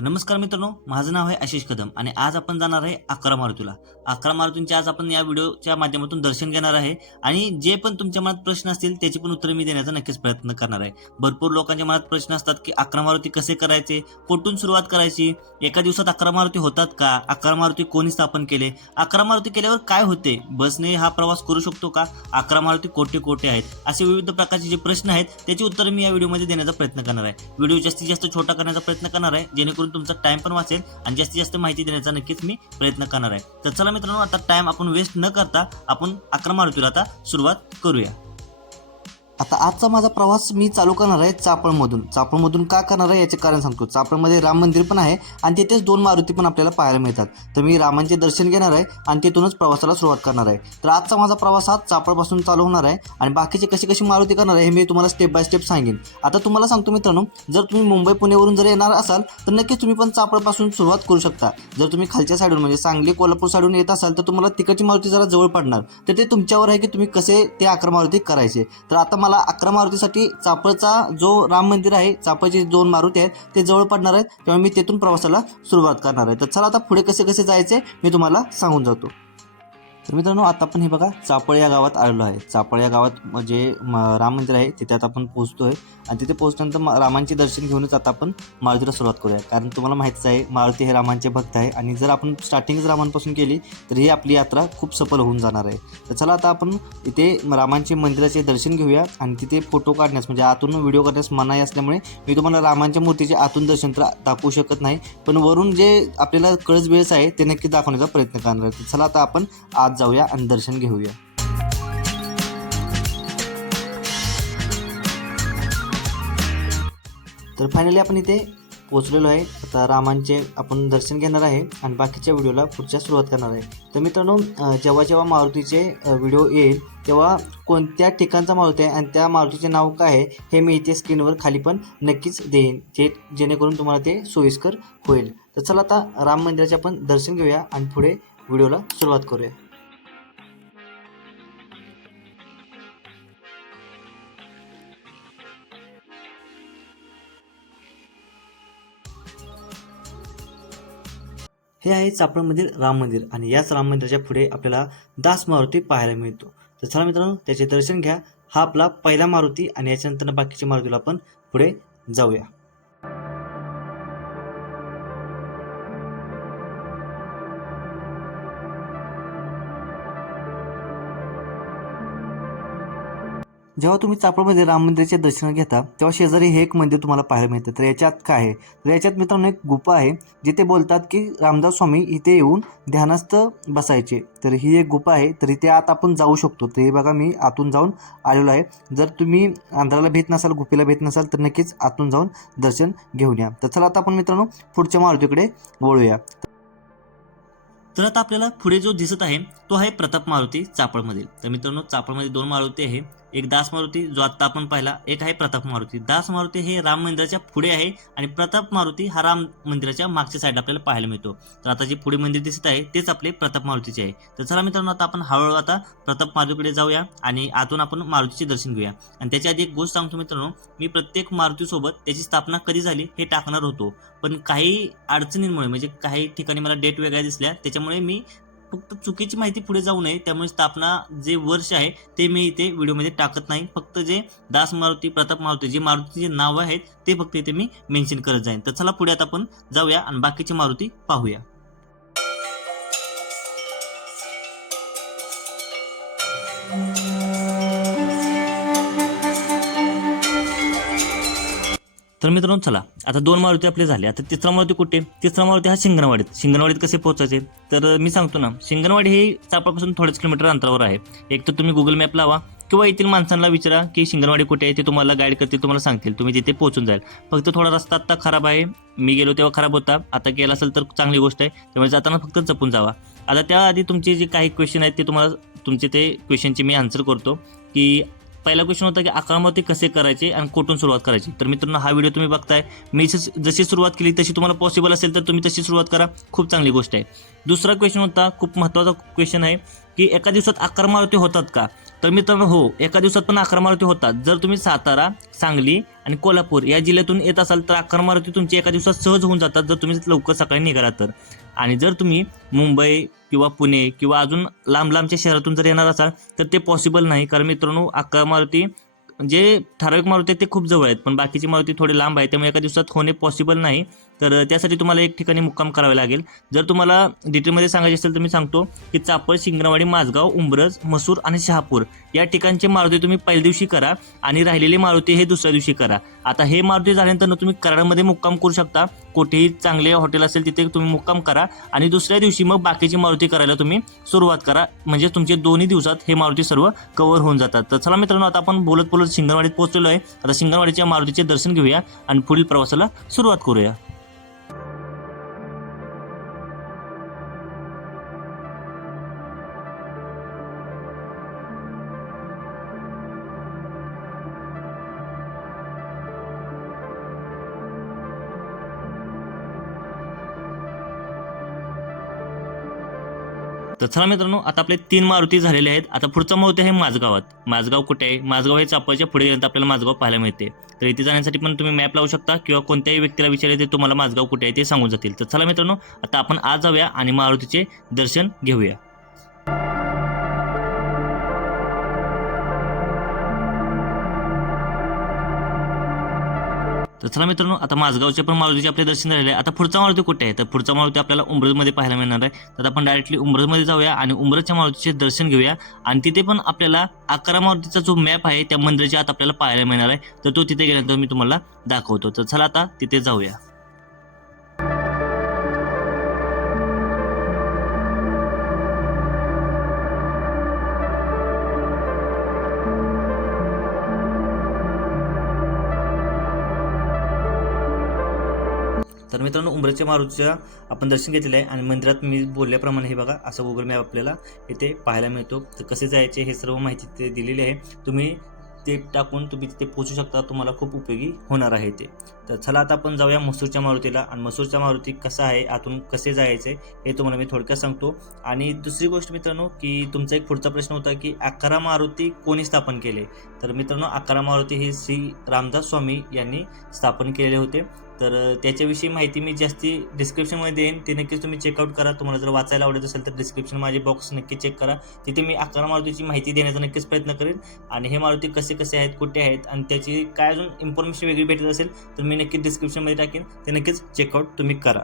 तर नमस्कार मित्रांनो माझं नाव आहे आशिष कदम आणि आज आपण जाणार आहे अकरा मारुतीला. अकरा मारुतींचे आज आपण या व्हिडिओच्या माध्यमातून दर्शन घेणार आहे आणि जे पण तुमच्या मनात प्रश्न असतील त्याची पण उत्तरं मी देण्याचा नक्कीच प्रयत्न करणार आहे. भरपूर लोकांच्या मनात प्रश्न असतात की अकरा मारुती कसे करायचे कुठून सुरुवात करायची एका दिवसात अकरा मारुती होतात का अकरा मारुती कोणी स्थापन केले अकरा मारुती केल्यावर काय होते बसने हा प्रवास करू शकतो का अकरा मारुती कोटे कोटे आहेत असे विविध प्रकारचे जे प्रश्न आहेत त्याची उत्तर मी या व्हिडिओमध्ये देण्याचा प्रयत्न करणार आहे. व्हिडिओ जास्तीत जास्त छोटा करण्याचा प्रयत्न करणार आहे जेणेकरून तुमचा टाइम पण वाचेल आणि जास्तीत जास्त माहिती देण्याचा नक्कीच मी प्रयत्न करणार आहे. तर चला मित्रांनो आता टाइम आपण वेस्ट न करता आपण अकरा मारुतीला आता सुरुवात करूया. आता आजचा माझा प्रवास मी चालू करणार आहे चापळमधून. चापळमधून का करणार आहे याचे कारण सांगतो. चापळमध्ये राम मंदिर पण आहे आणि तिथेच दोन मारुती पण आपल्याला पाहायला मिळतात. तर मी रामांचे दर्शन घेणार आहे आणि तिथूनच प्रवासाला सुरुवात करणार आहे. तर आजचा माझा प्रवास हा चापळपासून चालू होणार आहे आणि बाकीचे कशी कशी मारुती करणार आहे हे मी तुम्हाला स्टेप बाय स्टेप सांगेन. आता तुम्हाला सांगतो मित्रांनो जर तुम्ही मुंबई पुणेवरून जर येणार असाल तर नक्कीच तुम्ही पण चापळपासून सुरुवात करू शकता. जर तुम्ही खालच्या साईडून म्हणजे सांगली कोल्हापूर साईडून येत असाल तर तुम्हाला तिकडची मारुती जरा जवळ पडणार. तर ते तुमच्यावर आहे की तुम्ही कसे ते अकरा मारुती करायचे. तर आता मला अकरा मारुतीसाठी चापळचा जो राम मंदिर आहे चापळचे दोन मारुती आहेत ते जवळ पडणार आहेत. त्यामुळे मी तेथून प्रवासाला सुरुवात करणार आहे. तर चला आता पुढे कसे कसे जायचे मी तुम्हाला सांगून जातो. तर मित्रांनो आता आपण हे बघा चापळ या गावात आलेलो आहे. चापळ या गावात जे राम मंदिर आहे तिथे आता आपण पोहोचतो आहे आणि तिथे पोहोचल्यानंतर रामांचे दर्शन घेऊनच आता आपण मारुतीला सुरुवात करूया. कारण तुम्हाला माहितीच आहे मारुती हे रामांचे भक्त आहे. आणि जर आपण स्टार्टिंगच रामांपासून केली तर ही आपली यात्रा खूप सफल होऊन जाणार आहे. तर चला आता आपण इथे रामांचे मंदिराचे दर्शन घेऊया आणि तिथे फोटो काढण्यास म्हणजे आतून व्हिडिओ करण्यास मनाई असल्यामुळे मी तुम्हाला रामांच्या मूर्तीचे आतून दर्शन तर दाखवू शकत नाही. पण वरून जे आपल्याला कळस वेळेस आहे ते नक्की दाखवण्याचा प्रयत्न करणार आहे. चला आता आपण आज जाऊया आणि दर्शन घेऊया. तर फायनली आपण इथे पोचलेलो आहे. आता रामांचे आपण दर्शन घेणार आहे आणि बाकीच्या व्हिडिओला पुढच्या सुरुवात करणार आहे. तर मित्रांनो जेव्हा जेव्हा मारुतीचे व्हिडिओ येईल तेव्हा कोणत्या ठिकाणचा मारुती आहे आणि त्या मारुतीचे नाव काय आहे हे मी इथे स्क्रीनवर खाली पण नक्कीच देईन जे जेणेकरून तुम्हाला ते सोयीस्कर होईल. तर चला आता राम मंदिराचे आपण दर्शन घेऊया आणि पुढे व्हिडिओला सुरुवात करूया. हे आहे चापळमधील राम मंदिर. आणि याच राम मंदिराच्या पुढे आपल्याला दास मारुती पाहायला मिळतो. तर चला मित्रांनो त्याचे दर्शन घ्या. हा आपला पहिला मारुती आणि याच्यानंतर बाकीच्या मारुतीला आपण पुढे जाऊया. जेव्हा तुम्ही चापळमध्ये राम मंदिराचे दर्शन घेता तेव्हा शेजारी हे एक मंदिर तुम्हाला पाहायला मिळतं. तर याच्यात काय आहे? तर याच्यात मित्रांनो एक गुफा आहे जिथे बोलतात की रामदास स्वामी इथे येऊन ध्यानस्थ बसायचे. तर ही एक गुफा आहे तर इथे आत आपण जाऊ शकतो. तर हे बघा मी आतून जाऊन आलेलो आहे. जर तुम्ही अंधाराला भेट नसाल गुफेला भेट नसाल तर नक्कीच आतून जाऊन दर्शन घेऊन या. तर चला आता आपण मित्रांनो पुढच्या मारुतीकडे वळूया. तर आता आपल्याला पुढे जो दिसत आहे तो आहे प्रताप मारुती चापळमधील. तर मित्रांनो चापळमध्ये दोन मारुती आहे. एक दास मारुती जो आत्ता आपण पाहिला एक आहे प्रताप मारुती. दास मारुती हे राम मंदिराच्या पुढे आहे आणि प्रताप मारुती हा राम मंदिराच्या मागच्या साईड आपल्याला पाहायला मिळतो. तर आता जे पुढे मंदिर दिसत आहे तेच आपले प्रताप मारुतीचे आहे. तर चला मित्रांनो आता आपण हळूहळू आता प्रताप मारुतीकडे जाऊया आणि आतून आपण मारुतीचे दर्शन घेऊया. आणि त्याच्या आधी एक गोष्ट सांगतो मित्रांनो मी प्रत्येक मारुतीसोबत त्याची स्थापना कधी झाली हे टाकणार होतो. पण काही अडचणींमुळे म्हणजे काही ठिकाणी मला डेट वेगळ्या दिसल्या त्याच्यामुळे मी फक्त चुकीची माहिती पुढे जाऊ नये त्यामुळे स्थापना जे वर्ष आहे ते मी इथे व्हिडिओमध्ये टाकत नाही. फक्त जे दास मारुती प्रताप मारुती जे मारुतीचे नावं आहेत ते फक्त इथे मी मेन्शन करत जाईन. तर चला पुढे आता आपण जाऊया आणि बाकीची मारुती पाहूया. तर मित्रांनो चला. आता दोन मारुती आपले झाले. आता तिसरा मारुती कुठे? तिसरा मारुती हा शिंगणवाडीत. शिंगणवाडीत कसे पोहोचायचे? तर मी सांगतो ना शिंगणवाडी हे चापापासून थोडेच किलोमीटर अंतरावर आहे. एक तर तुम्ही गुगल मॅप लावा किंवा येथील माणसांना विचारा की शिंगणवाडी कुठे आहे ते तुम्हाला गाईड करतील तुम्हाला सांगतील. तुम्ही तिथे पोहोचून जाईल फक्त थोडा रस्ता आत्ता खराब आहे. मी गेलो तेव्हा खराब होता. आता गेला असेल तर चांगली गोष्ट आहे. त्यामुळे जाताना फक्त जपून जावा. आता त्याआधी तुमचे जे काही क्वेश्चन आहेत ते तुम्हाला तुमचे ते क्वेश्चनचे मी आन्सर करतो की पहिला क्वेश्चन होता की अकरा मारुती कसे करायचे आणि कुठून सुरुवात करायची? तर मित्रांनो हा व्हिडिओ तुम्ही बघताय. मी जशी सुरुवात केली तशी तुम्हाला पॉसिबल असेल तर तुम्ही तशी सुरुवात करा. खूप चांगली गोष्ट आहे. दुसरा क्वेश्चन होता खूप महत्त्वाचा क्वेश्चन आहे की एका दिवसात अकरा मारुती होतात का? तर मित्रांनो हो एका दिवसात पण अकरा मारुती होतात. जर तुम्ही सातारा सांगली आणि कोल्हापूर या जिल्ह्यातून येत असाल तर अकरा मारुती तुमची एका दिवसात सहज होऊन जातात जर तुम्ही लवकर सकाळी निघाला तर. आणि जर तुम्ही मुंबई किंवा पुणे किंवा अजून लांब लांबच्या शहरातून जर येणार असाल तर ते पॉसिबल नाही. कारण मित्रांनो अकरा मारुती जे ठराविक मारुती आहेत ते खूप जवळ आहेत. पण बाकीची मारुती थोडे लांब आहे त्यामुळे एका दिवसात होणे पॉसिबल नाही. तर त्यासाठी तुम्हाला एक ठिकाणी मुक्काम करावे लागेल. जर तुम्हाला डिटेलमध्ये सांगायचे असेल तर मी सांगतो की चापळ शिंगणावाडी माझगाव उंबरज मसूर आणि शहापूर या ठिकाणचे मारुती तुम्ही पहिल्या दिवशी करा आणि राहिलेले मारुती हे दुसऱ्या दिवशी करा. आता हे मारुती झाल्यानंतर तुम्ही कराडमध्ये मुक्काम करू शकता. कुठेही चांगले हॉटेल असेल तिथे तुम्ही मुक्काम करा आणि दुसऱ्या दिवशी मग बाकीची मारुती करायला तुम्ही सुरुवात करा. म्हणजे तुमचे दोन्ही दिवसात हे मारुती सर्व कव्हर होऊन जातात. तर चला मित्रांनो आता आपण बोलत बोलत शिंगणवाडीत पोहोचलेलो आहे. आता शिंगणवाडीच्या मारुतीचे दर्शन घेऊया आणि पुढील प्रवासाला सुरुवात करूया. तर चला मित्रांनो आता आपले तीन मारुती झालेले आहेत. आता पुढचा मारुती आहे माझगावात. माझगाव कुठे आहे? माझगाव हे चापाच्या पुढे गेल्यानंतर आपल्याला माझगाव पाहायला मिळते. तर इथे जाण्यासाठी पण तुम्ही मॅप लावू शकता किंवा कोणत्याही व्यक्तीला विचारले ते तुम्हाला माझगाव कुठे आहे ते सांगून जातील. तर चला मित्रांनो आता आपण आज जाऊया आणि मारुतीचे दर्शन घेऊया. तर चला मित्रांनो आता माझगावचे पण मारुतीचे आपले दर्शन झालेले आहे. आता पुढचा मारुती कुठे आहे? तर पुढचा मारुती आपल्याला उमरजमध्ये पाहायला मिळणार आहे. तर आपण डायरेक्टली उमरजमध्ये जाऊया आणि उमरजच्या मारुतीचे दर्शन घेऊया. आणि तिथे पण आपल्याला अकरा मारुतीचा जो मॅप आहे त्या मंदिराच्या आत आपल्याला पाहायला मिळणार आहे. तर तो तिथे गेल्यानंतर मी तुम्हाला दाखवतो. तर चला आता तिथे जाऊया. मित्रांनो उमरेच्या मारुतीच्या आपण दर्शन घेतलेलं आहे आणि मंदिरात मी बोलल्याप्रमाणे हे बघा असं गुगल मॅप आपल्याला. इथे पाहायला मिळतो. तर कसे जायचे हे सर्व माहिती ते दिलेली आहे. तुम्ही ते टाकून तुम्ही तिथे पोहोचू शकता. तुम्हाला खूप उपयोगी होणार आहे ते. तर चला आता आपण जाऊया मसूरच्या मारुतीला. आणि मसूरच्या मारुती कसा आहे? आतून कसे जायचे? हे तुम्हाला मी थोडक्यात सांगतो. आणि दुसरी गोष्ट मित्रांनो की तुमचा एक पुढचा प्रश्न होता की अकरा मारुती कोणी स्थापन केले? तर मित्रांनो अकरा मारुती हे श्री रामदास स्वामी यांनी स्थापन केलेले होते. तर त्याच्याविषयी माहिती मी जास्ती डिस्क्रिप्शनमध्ये देईन. ते नक्कीच तुम्ही चेकआउट करा. तुम्हाला जर वाचायला आवडत असेल तर डिस्क्रिप्शन माझे बॉक्स नक्की चेक करा. तिथे मी अकरा मारुतीची माहिती देण्याचा नक्कीच प्रयत्न करेन. आणि हे मारुती कसे कसे आहेत कुठे आहेत आणि त्याची काय अजून इन्फॉर्मेशन वेगळी भेटत असेल तर मी नक्की डिस्क्रिप्शनमध्ये टाकेन. ते नक्कीच चेकआउट तुम्ही करा.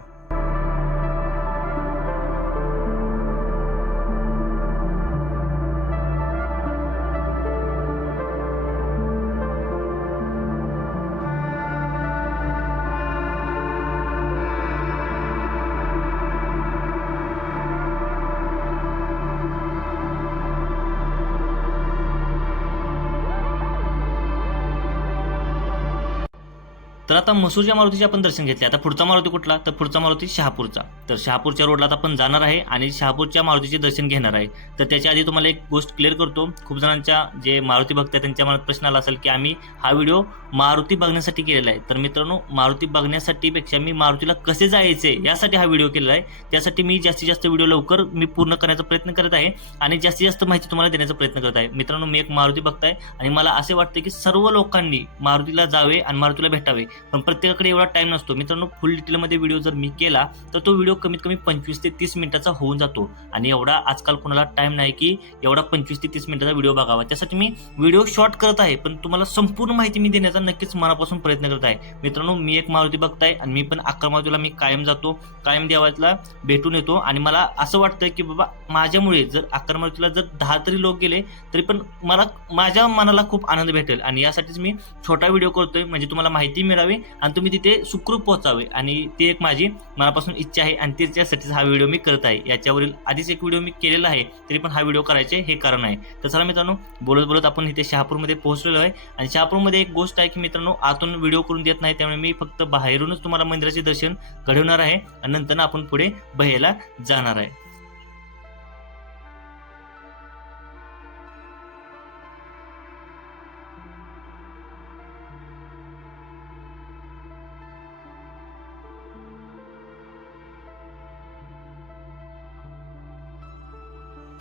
तर आता मसूरच्या मारुतीचे आपण दर्शन घेतले. आता पुढचा मारुती कुठला? तर पुढचा मारुती शहापूरचा. तर शहापूरच्या रोडला आता आपण जाणार आहे आणि शहापूरच्या मारुतीचे दर्शन घेणार आहे. तर त्याच्या आधी तुम्हाला एक गोष्ट क्लिअर करतो. खूप जणांच्या जे मारुती भक्त आहेत त्यांच्या मनात प्रश्न आला असेल की आम्ही हा व्हिडिओ मारुती बघण्यासाठी केलेला आहे. तर मित्रांनो मारुती बघण्यासाठी पेक्षा मी मारुतीला कसे जायचे यासाठी हा व्हिडिओ केलेला आहे. त्यासाठी मी जास्तीत जास्त व्हिडिओ लवकर मी पूर्ण करण्याचा प्रयत्न करत आहे आणि जास्तीत जास्त माहिती तुम्हाला देण्याचा प्रयत्न करत आहे. मित्रांनो मी एक मारुती बघताय आणि मला असे वाटते की सर्व लोकांनी मारुतीला जावे आणि मारुतीला भेटावे. पण प्रत्येकाकडे एवढा टाइम नसतो. मित्रांनो फुल डिटेलमध्ये व्हिडिओ जर मी केला तर तो व्हिडिओ कमीत कमी पंचवीस ते तीस मिनिटाचा होऊन जातो. आणि एवढा आजकाल कोणाला टाइम नाही की एवढा पंचवीस ते तीस मिनिटाचा व्हिडिओ बघावा. त्यासाठी मी व्हिडिओ शॉर्ट करत आहे पण तुम्हाला संपूर्ण माहिती मी देण्याचा नक्कीच मनापासून प्रयत्न करत आहे. मित्रांनो मी एक मारुती बघताय आणि मी पण अकरा मारुतीला मी कायम जातो. कायम देवाला भेटून येतो. आणि मला असं वाटतं की बाबा माझ्यामुळे जर अकरा मारुतीला जर दहा तरी लोक गेले तरी पण मला माझ्या मनाला खूप आनंद भेटेल. आणि यासाठीच मी छोटा व्हिडिओ करतोय. म्हणजे तुम्हाला माहिती मिळावी आणि तुम्ही तिथे सुखरूप पोहोचावे. आणि ती एक माझी मनापासून इच्छा आहे आणि त्याच्यासाठीच हा व्हिडिओ मी करत आहे. याच्यावरील आधीच एक व्हिडिओ मी केलेला आहे तरी पण हा व्हिडिओ करायचे हे कारण आहे. तर चला मित्रांनो बोलत बोलत आपण इथे शहापूरमध्ये पोहोचलेलो आहे. आणि शहापूरमध्ये एक गोष्ट आहे की मित्रांनो आतून व्हिडिओ करून देत नाही त्यामुळे मी फक्त बाहेरूनच तुम्हाला मंदिराचे दर्शन घडवणार आहे आणि नंतर आपण पुढे बहेला जाणार आहे.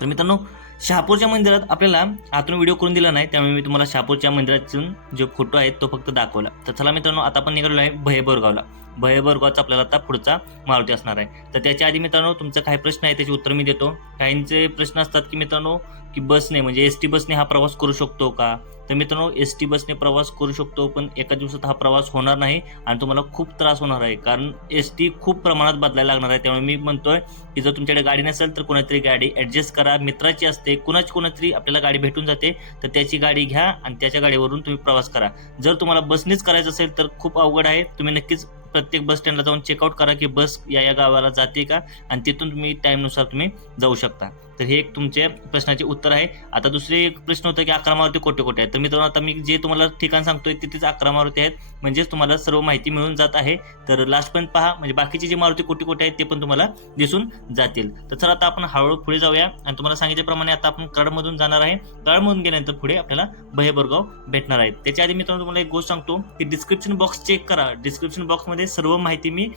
तर मित्रांनो शहापूरच्या मंदिरात आपल्याला आतून व्हिडिओ करून दिला नाही त्यामुळे मी तुम्हाला शहापूरच्या मंदिरातून जो फोटो आहे तो फक्त दाखवला. तर चला मित्रांनो आता आपण निघालो आहे भयबोरगावला. भयबोरगावचा आपल्याला आता पुढचा मारुती असणार आहे. तर त्याच्या आधी मित्रांनो तुमचा काही प्रश्न आहे त्याचे उत्तर मी देतो. काहींचे प्रश्न असतात की मित्रांनो की बसने म्हणजे एस टी बसने हा प्रवास करू शकतो का? तर मित्रांनो एस टी बसने प्रवास करू शकतो पण एका दिवसात हा प्रवास होणार नाही आणि तुम्हाला खूप त्रास होणार आहे. कारण एस टी खूप प्रमाणात बदलायला लागणार आहे. त्यामुळे मी म्हणतोय की जर तुमच्याकडे गाडी नसेल तर कोणातरी गाडी ॲडजस्ट करा. मित्राची असते कुणाची कोणातरी आपल्याला गाडी भेटून जाते तर त्याची गाडी घ्या आणि त्याच्या गाडीवरून तुम्ही प्रवास करा. जर तुम्हाला बसनेच करायचं असेल तर खूप अवघड आहे. तुम्ही नक्कीच प्रत्येक बस स्टँडला जाऊन चेकआउट करा की बस या या गावाला जाते का? आणि तिथून तुम्ही टाईमनुसार तुम्ही जाऊ शकता. तर हे एक तुमच्या प्रश्नाचे उत्तर आहे. आता दुसरे एक प्रश्न होता की अकरा मारुती कोठे कोठे आहेत. तर मित्रांनो आता मी जे तुम्हाला ठिकाण सांगतोय तिथेच अकरा मारुती आहेत. म्हणजेच तुम्हाला सर्व माहिती मिळून जात आहे. तर लास्ट पण पहा म्हणजे बाकीचे जे मारुती कोटी कोटी आहेत ते पण तुम्हाला दिसून जातील. तर सर आता आपण हळूहळू पुढे जाऊया. आणि तुम्हाला सांगितल्याप्रमाणे आता आपण कराडमधून जाणार आहे. कराडमधून गेल्यानंतर पुढे आपल्याला भयबरगाव भेटणार आहे. त्याच्या आधी मित्रांनो तुम्हाला एक गोष्ट सांगतो की डिस्क्रिप्शन बॉक्स चेक करा. डिस्क्रिप्शन बॉक्समध्ये सर्व माहिती मी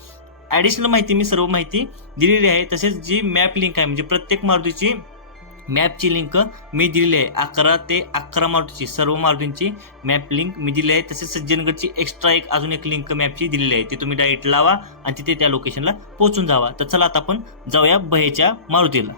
ॲडिशनल माहिती मी सर्व माहिती दिलेली आहे. तसेच जी मॅप लिंक आहे म्हणजे प्रत्येक मारुतीची मॅपची लिंक मी दिलेली आहे. अकरा ते अकरा मारुतीची सर्व मारुतींची मॅप लिंक मी दिली आहे. तसेच सज्जनगडची एक्स्ट्रा एक अजून एक लिंक मॅपची दिलेली आहे. ती तुम्ही डायरेक्ट लावा आणि तिथे त्या लोकेशनला पोहोचून जावा. तर चला आता आपण जाऊया भयेच्या मारुतीला.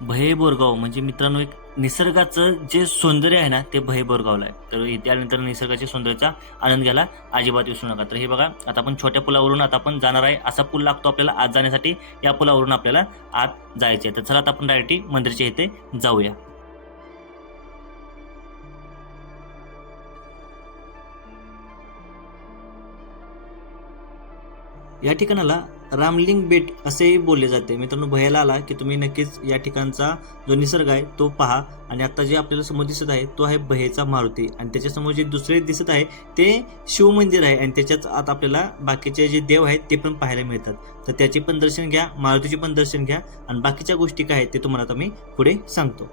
भये बोरगाव म्हणजे मित्रांनो एक निसर्गाचं जे सौंदर्य आहे ना ते भयभर गावलं आहे तर त्यानंतर निसर्गाच्या सौंदर्याचा आनंद घ्यायला अजिबात विसरू नका. तर हे बघा आता आपण छोट्या पुलावरून आता आपण जाणार आहे. असा पूल लागतो आपल्याला आत जाण्यासाठी. या पुलावरून आपल्याला आत जायचे आहे तर चला आता आपण डायरेक्टली मंदिरच्या इथे जाऊया. या ठिकाणाला रामलिंग बेट असेही बोलले जाते. मित्रांनो भयाला आला की तुम्ही नक्कीच या ठिकाणचा जो निसर्ग आहे तो पहा. आणि आता जे आपल्याला समोर दिसत आहे तो आहे भयेचा मारुती. आणि त्याच्यासमोर जे दुसरे दिसत आहे ते शिवमंदिर आहे. आणि त्याच्याच आत आपल्याला बाकीचे जे देव आहेत ते पण पाहायला मिळतात. तर त्याचे पण दर्शन घ्या मारुतीचे पण दर्शन घ्या. आणि बाकीच्या गोष्टी काय आहेत ते तुम्हाला आता मी पुढे सांगतो.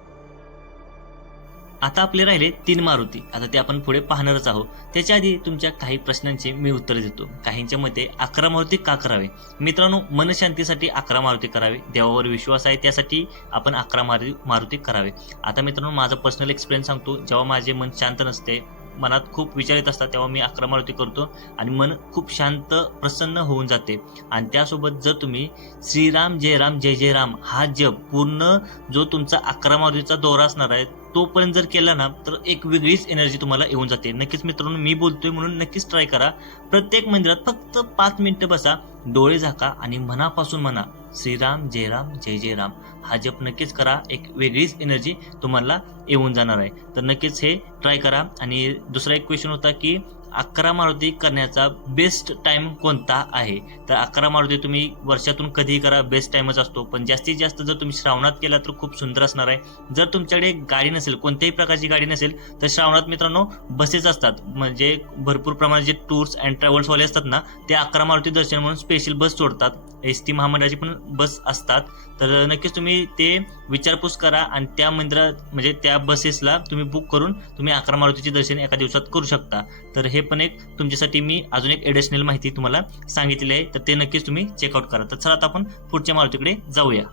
आता आपले राहिले तीन मारुती. आता ते आपण पुढे पाहणारच आहोत. त्याच्या आधी तुमच्या काही प्रश्नांचे मी उत्तर देतो. काहींच्या मते अकरा मारुती का करावे? मित्रांनो मनशांतीसाठी अकरा मारुती करावे. देवावर विश्वास आहे त्यासाठी आपण अकरा मारुती मारुती करावे. आता मित्रांनो माझा पर्सनल एक्सपिरियन्स सांगतो. जेव्हा माझे मन शांत नसते मनात खूप विचार येत असतात तेव्हा मी अकरा मारुती करतो आणि मन खूप शांत प्रसन्न होऊन जाते. आणि त्यासोबत जर तुम्ही श्रीराम जय राम जय जय राम हा जप पूर्ण जो तुमचा अकरा मारुतीचा दौरा असणार आहे तोपर्यंत जर केला ना तर एक वेगळीच एनर्जी तुम्हाला येऊन जाते. नक्कीच मित्रांनो मी बोलतोय म्हणून नक्कीच ट्राय करा. प्रत्येक मंदिरात फक्त पाच मिनिटं बसा डोळे झाका आणि मनापासून म्हणा श्रीराम जय राम जय जय राम हा जप नक्कीच करा. एक वेगळीच एनर्जी तुम्हाला येऊन जाणार आहे. तर नक्कीच हे ट्राय करा. आणि दुसरा एक क्वेश्चन होता की अकरा मारुती करण्याचा बेस्ट टाइम कोणता आहे? तर अकरा मारुती तुम्ही वर्षातून कधीही करा बेस्ट टाइमच असतो. पण जास्तीत जास्त जर तुम्ही श्रावणात केला तर खूप सुंदर असणार आहे. जर तुमच्याकडे गाडी नसेल कोणत्याही प्रकारची गाडी नसेल तर श्रावणात मित्रांनो बसेस असतात. म्हणजे भरपूर प्रमाणात जे टूर्स अँड ट्रॅव्हल्सवाले असतात ना ते अकरा मारुती दर्शन म्हणून स्पेशल बस सोडतात. एस टी महामंडळाची पण बस असतात. तर नक्कीच तुम्ही ते विचारपूस करा आणि त्या मंदिरात म्हणजे त्या बसेसला तुम्ही बुक करून तुम्ही अकरा मारुतीचे दर्शन एका दिवसात करू शकता. तर हे पण एक तुमच्यासाठी मी अजून एक एडिशनल माहिती तुम्हाला सांगितलेली आहे. तर ते नक्कीच तुम्ही चेकआउट करा. तर चला आता आपण पुढच्या मारुतीकडे जाऊया.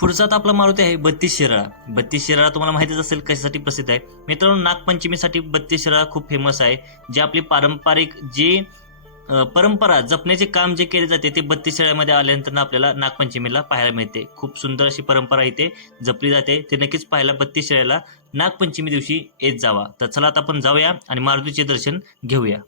पुढचा आता आपला मारुती आहे बत्तीस शिराळा. बत्तीस शिराळा तुम्हाला माहितीच असेल कशासाठी प्रसिद्ध आहे. मित्रांनो नागपंचमीसाठी बत्तीस शिराळा खूप फेमस आहे. जे आपली पारंपरिक जे परंपरा जपण्याचे काम जे केले जाते ते बत्तीस शेळ्यामध्ये आल्यानंतर आपल्याला नागपंचमीला पाहायला मिळते. खूप सुंदर अशी परंपरा इथे जपली जाते. ते नक्कीच पाहायला बत्तीस शेळ्याला नागपंचमी दिवशी येत जावा. तर चला आता आपण जाऊया आणि मारुतीचे दर्शन घेऊया.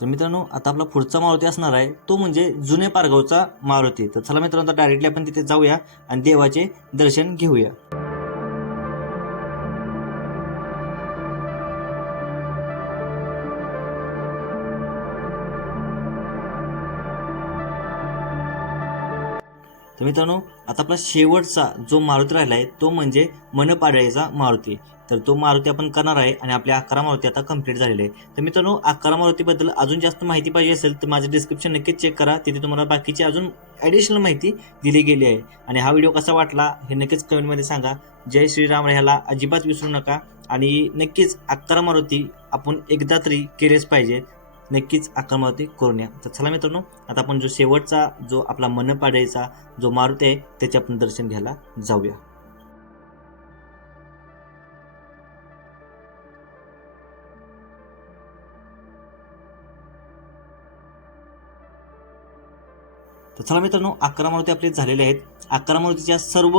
तर मित्रांनो आता आपला पुढचा मारुती असणार आहे. तो म्हणजे जुने पारगावचा मारुती. तर चला मित्रांनो डायरेक्टली आपण तिथे जाऊया आणि देवाचे दर्शन घेऊया. तर मित्रांनो आता आपला शेवटचा जो मारुती राहिला आहे तो म्हणजे मनपाड्याचा मारुती. तर तो मारुती आपण करणार आहे आणि आपल्या अकरा मारुती आता कंप्लीट झालेले आहे. तर मित्रांनो अकरा मारुतीबद्दल अजून जास्त माहिती पाहिजे असेल तर माझं डिस्क्रिप्शन नक्कीच चेक करा. तिथे तुम्हाला बाकीची अजून ॲडिशनल माहिती दिली गेली आहे. आणि हा व्हिडिओ कसा वाटला हे नक्कीच कमेंटमध्ये सांगा. जय श्रीराम ह्याला अजिबात विसरू नका. आणि नक्कीच अकरा मारुती आपण एकदा तरी केलेच पाहिजे. नक्कीच आक्रमती करून या तर चला मित्रांनो आता आपण जो शेवटचा जो आपला मनपाड्याचा जो मारुती आहे त्याचे आपण दर्शन घ्यायला जाऊया. तर चला मित्रांनो अकरा मारुती आपले झालेले आहेत. अकरा मारुतीच्या सर्व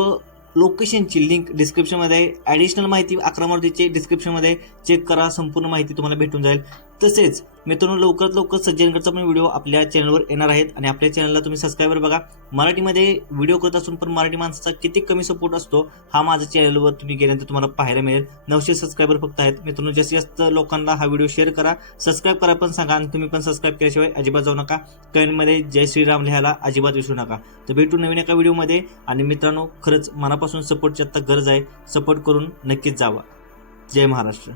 लोकेशनची लिंक डिस्क्रिप्शनमध्ये आहे. ॲडिशनल माहिती अकरा मारुतीचे डिस्क्रिप्शनमध्ये चेक करा संपूर्ण माहिती तुम्हाला भेटून जाईल. तसेच मित्रांनो लवकरात लवकर सज्जनगडचा पण व्हिडिओ आपल्या चॅनलवर येणार आहेत आणि आपल्या चॅनलला तुम्ही सबस्क्राईबर बघा. मराठीमध्ये व्हिडिओ करत असून पण मराठी माणसाचा किती कमी सपोर्ट असतो हा माझ्या चॅनलवर तुम्ही गेल्यानंतर तुम्हाला पाहायला मिळेल. नऊशे सबस्क्रायबर फक्त आहेत. मित्रांनो जास्तीत जास्त लोकांना हा व्हिडिओ शेअर करा सबस्क्राईब करा पण सांगा आणि तुम्ही पण सबस्क्राईब केल्याशिवाय अजिबात जाऊ नका. कमेंटमध्ये जय श्रीराम लिहायला अजिबात विसरू नका. तर भेटू नवीन एका व्हिडिओमध्ये आणि मित्रांनो खरंच मनापासून सपोर्टची आत्ता गरज आहे. सपोर्ट करून नक्कीच जावा. जय महाराष्ट्र.